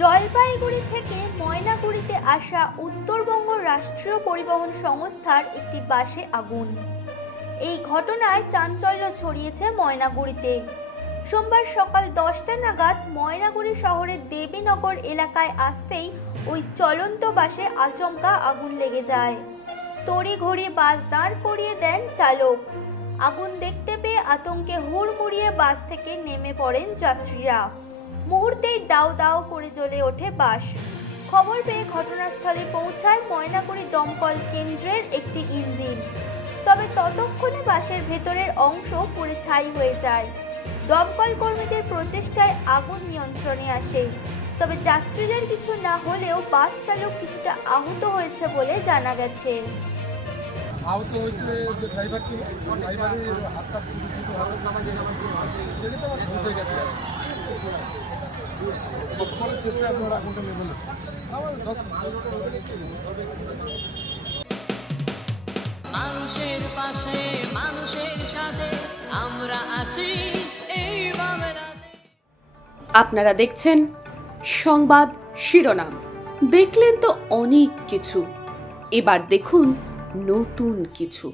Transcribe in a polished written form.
জলপাইগুড়ি থেকে ময়নাগুড়িতে আসা উত্তরবঙ্গ রাষ্ট্রীয় পরিবহন সংস্থার একটি বাসে আগুন। এই ঘটনায় চাঞ্চল্য ছড়িয়েছে ময়নাগুড়িতে। সোমবার সকাল 10টা নাগাদ ময়নাগুড়ি শহরের দেবীনগর এলাকায় আসতেই ওই চলন্ত বাসে আচমকা আগুন লেগে যায়। তড়িঘড়ি বাস দাঁড় করিয়ে দেন চালক। আগুন দেখতে পেয়ে আতঙ্কে হুড়মুড়িয়ে বাস থেকে নেমে পড়েন যাত্রীরা। মুহূর্তেই দাউ দাউ করে জ্বলে ওঠে বাস। খবর পেয়ে ঘটনাস্থলে পৌঁছায় ময়নাগুড়ি দমকল কেন্দ্রের একটি ইঞ্জিন। তবে ততক্ষণে বাসের ভেতরের অংশ পুড়ে ছাই হয়ে যায়। দমকল কর্মীদের প্রচেষ্টায় আগুন নিয়ন্ত্রণে আসে। তবে যাত্রীদের কিছু না হলেও বাস চালক কিছুটা আহত হয়েছে বলে জানা গেছে। আহত হয়েছে যে ড্রাইভার ছিল, ড্রাইভারের হাতটা বুঝে গেছে। কতক্ষণের চেষ্টা আপনারা আগুনটা নেবেন না। মানুষের পাশে মানুষের সাথে আমরা আছি এই বাংলাতে। আপনারা দেখছেন সংবাদ শিরোনাম। দেখলেন তো অনেক কিছু, এবার দেখুন নতুন কিছু।